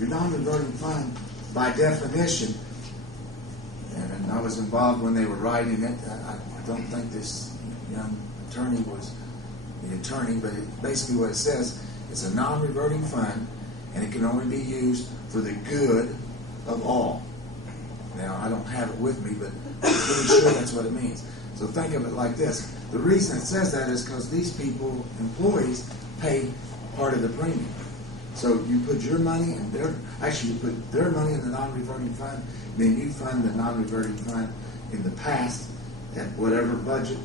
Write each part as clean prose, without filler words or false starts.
your non-reverting fund, by definition, and I was involved when they were writing it. I don't think this young attorney was the attorney, but basically what it says, it's a non-reverting fund, and it can only be used for the good of all. Now, I don't have it with me, but I'm pretty sure that's what it means. So think of it like this. The reason it says that is because these people, employees, pay part of the premium. So you put your money in you put their money in the non-reverting fund, then you fund the non-reverting fund in the past at whatever budget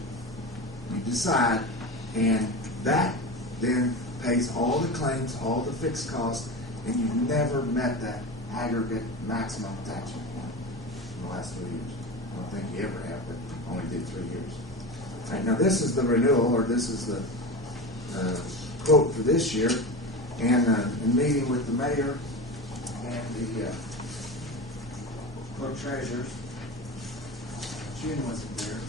you decide, and that then pays all the claims, all the fixed costs, and you've never met that aggregate maximum attachment point in the last 3 years. I don't think you ever have, but only did 3 years. All right, now this is the renewal, or this is the quote for this year, and in meeting with the mayor and the clerk treasurers, June wasn't there.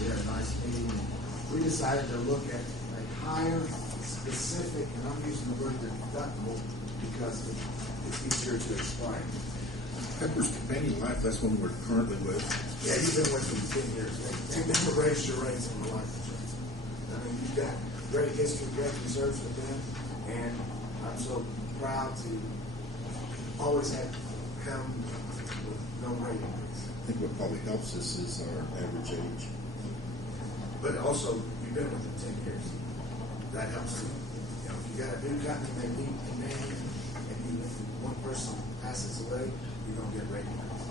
We had a nice meeting. We decided to look at a higher specific, and I'm using the word deductible because it's easier to explain. Pepper's Companion Life, that's one we're currently with. Yeah, you've been with them 10 years. They've never raised your rates on the life insurance. I mean, you've got great history, great reserves with them, and I'm so proud to always have come with no rate increase. I think what probably helps us is our average age. But also, you've been with them 10 years. That helps too. You know, if you got a new company they need to manage, and even if one person passes away, you don't get rate increase.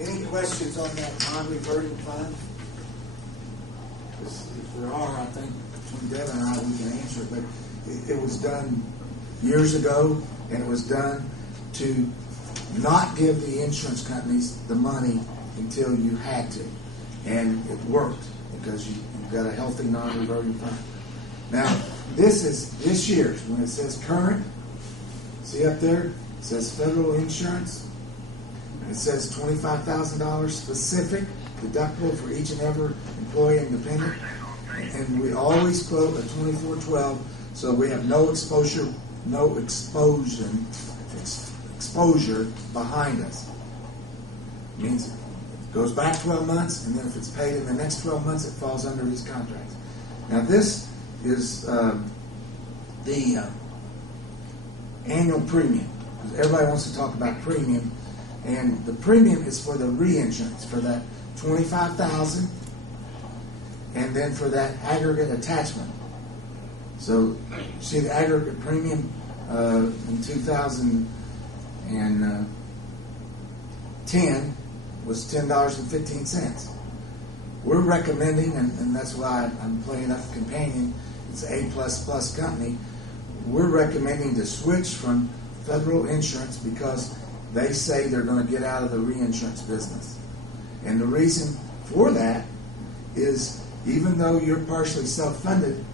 Any questions on that non-reverting fund? If there are, I think between Devin and I, we can answer it. But it was done years ago, and it was done to not give the insurance companies the money until you had to. And it worked because you've got a healthy non-reverting fund. Now, this is this year's. When it says current, see up there? It says federal insurance. It says $25,000 specific deductible for each and every employee and dependent. And we always quote a 2412, so we have no exposure behind us. It means it goes back 12 months, and then if it's paid in the next 12 months, it falls under these contracts. Now this is the annual premium. Everybody wants to talk about premium, and the premium is for the reinsurance, for that $25,000, and then for that aggregate attachment. So, see the aggregate premium in 2010 was $10.15. We're recommending, and that's why I'm playing up Companion, it's an A++ company, we're recommending to switch from federal insurance because they say they're going to get out of the reinsurance business. And the reason for that is even though you're partially self-funded,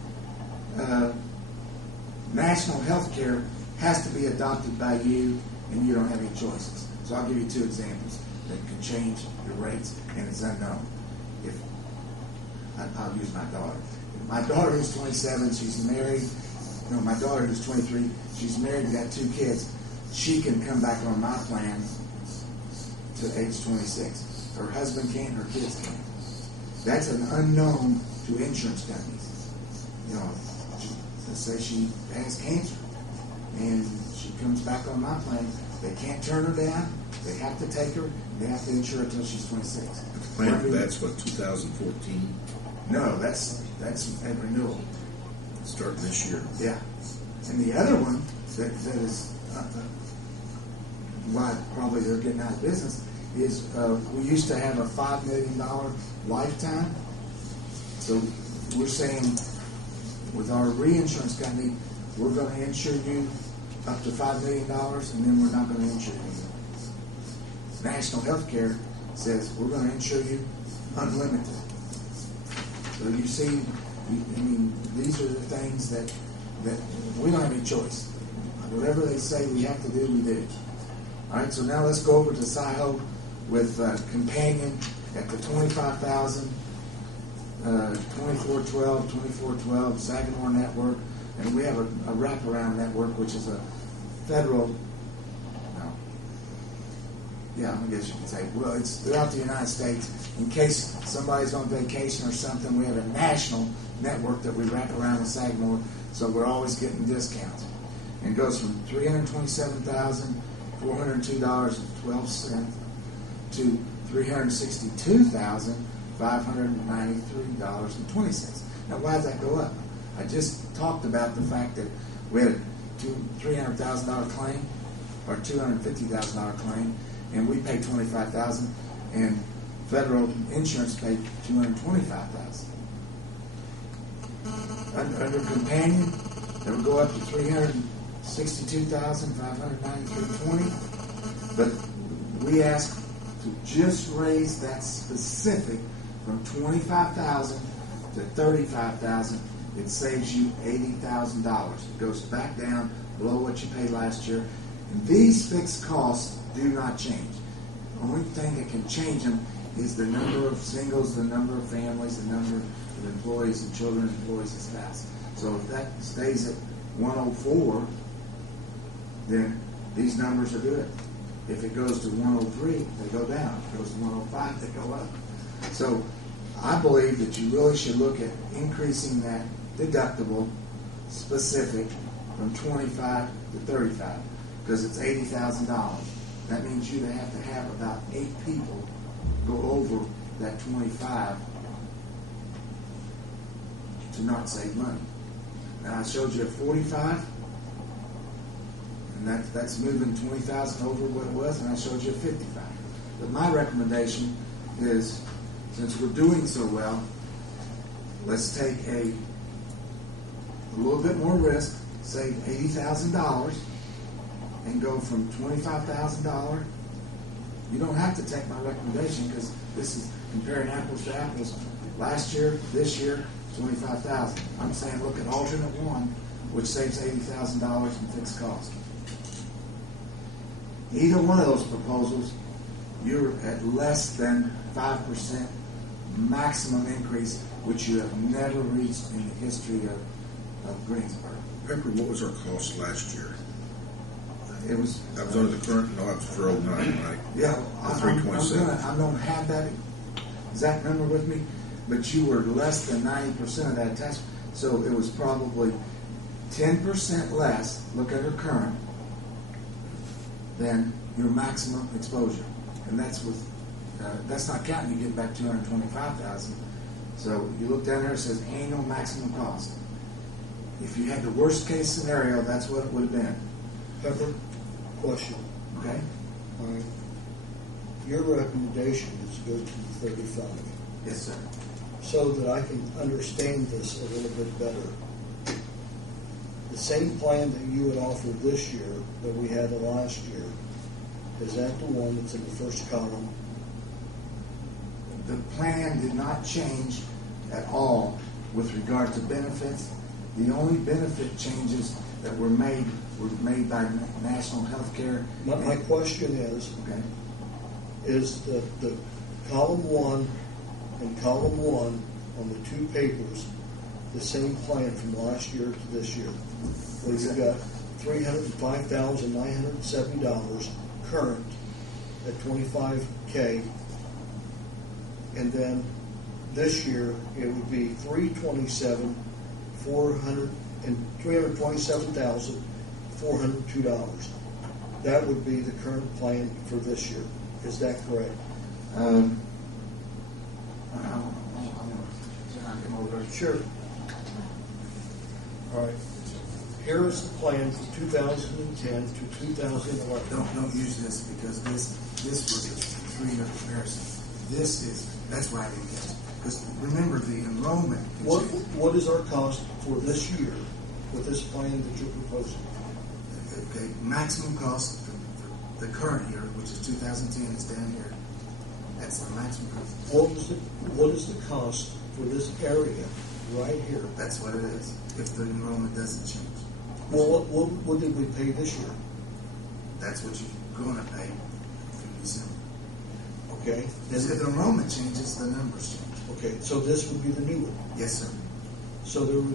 national health care has to be adopted by you, and you don't have any choices. So I'll give you two examples that can change your rates, and it's unknown. I'll use my daughter. My daughter who's 27, she's married. No, my daughter who's 23, she's married, got 2 kids. She can come back on my plan to age 26. Her husband can't, her kids can't. That's an unknown to insurance companies. You know, let's say she has cancer and she comes back on my plan. They can't turn her down. They have to take her. They have to insure her until she's 26. The plan for that's what, 2014? No, that's a renewal. Starting this year. Yeah. And the other one that is why probably they're getting out of business is we used to have a $5 million lifetime. So we're saying with our reinsurance company, we're going to insure you up to $5 million, and then we're not going to insure you anymore. National health care says we're going to insure you unlimited. So you see, I mean, these are the things that we don't have any choice. Whatever they say we have to do, we do. All right, so now let's go over to SIHO with Companion at the $25,000 2412, Sagamore Network, and we have a wraparound network, which is a federal, I guess you could say, well, it's throughout the United States. In case somebody's on vacation or something, we have a national network that we wrap around with Sagamore, so we're always getting discounts. And it goes from $327,402.12 to $362,593.20. Now, why does that go up? I just talked about the fact that we had a $300,000 claim or $250,000 claim, and we paid $25,000, and federal insurance paid $225,000. Under companion, it would go up to $362,593.20, but we asked to just raise that specific from $25,000 to $35,000. It saves you $80,000. It goes back down below what you paid last year. And these fixed costs do not change. The only thing that can change them is the number of singles, the number of families, the number of employees and children, employees and spouse. So if that stays at 104, then these numbers are good. If it goes to 103, they go down. If it goes to 105, they go up. So I believe that you really should look at increasing that deductible specific from 25 to 35, because it's $80,000. That means you have to have about 8 people go over that 25 to not save money. Now I showed you a 45, and that's moving 20,000 over what it was, and I showed you a 55. But my recommendation is, since we're doing so well, let's take a little bit more risk, save $80,000, and go from $25,000. You don't have to take my recommendation, because this is comparing apples to apples. Last year, this year, $25,000. I'm saying look at alternate one, which saves $80,000 in fixed cost. Either one of those proposals, you're at less than 5% maximum increase, which you have never reached in the history of Greensburg. Pepper, what was our cost last year? It was. That was under the current. No, that was for 09, right? Yeah, the 327. I don't have that exact number with me, but you were less than 90% of that test. So it was probably 10% less. Look at her current than your maximum exposure, and that's with. That's not counting you get back $225,000. So you look down there, it says annual maximum cost. If you had the worst case scenario, that's what it would have been. Pepper, question. Okay? All right. Your recommendation is to go to the 35. Yes, sir. So that I can understand this a little bit better. The same plan that you had offered this year that we had last year, is that the one that's in the first column? The plan did not change at all with regard to benefits. The only benefit changes that were made by National Healthcare. My question is, okay, is the column 1 and column 1 on the 2 papers the same plan from last year to this year? Well, you've got $305,970 current at $25K, and then this year it would be $327,402. That would be the current plan for this year. Is that correct? Sure. All right. Here is the plan from 2010 to 2011. Don't use this, because this was a 3-year comparison. That's why I didn't get it. Because remember the enrollment. What is our cost for this year with this plan that you're proposing? Okay, maximum cost for the current year, which is 2010, is down here. That's the maximum cost. What is the cost for this area right here? That's what it is, if the enrollment doesn't change. Well, what did we pay this year? That's what you're going to pay for December. Okay. Because if the enrollment changes, the numbers change. Okay, so this would be the new one. Yes, sir. So there would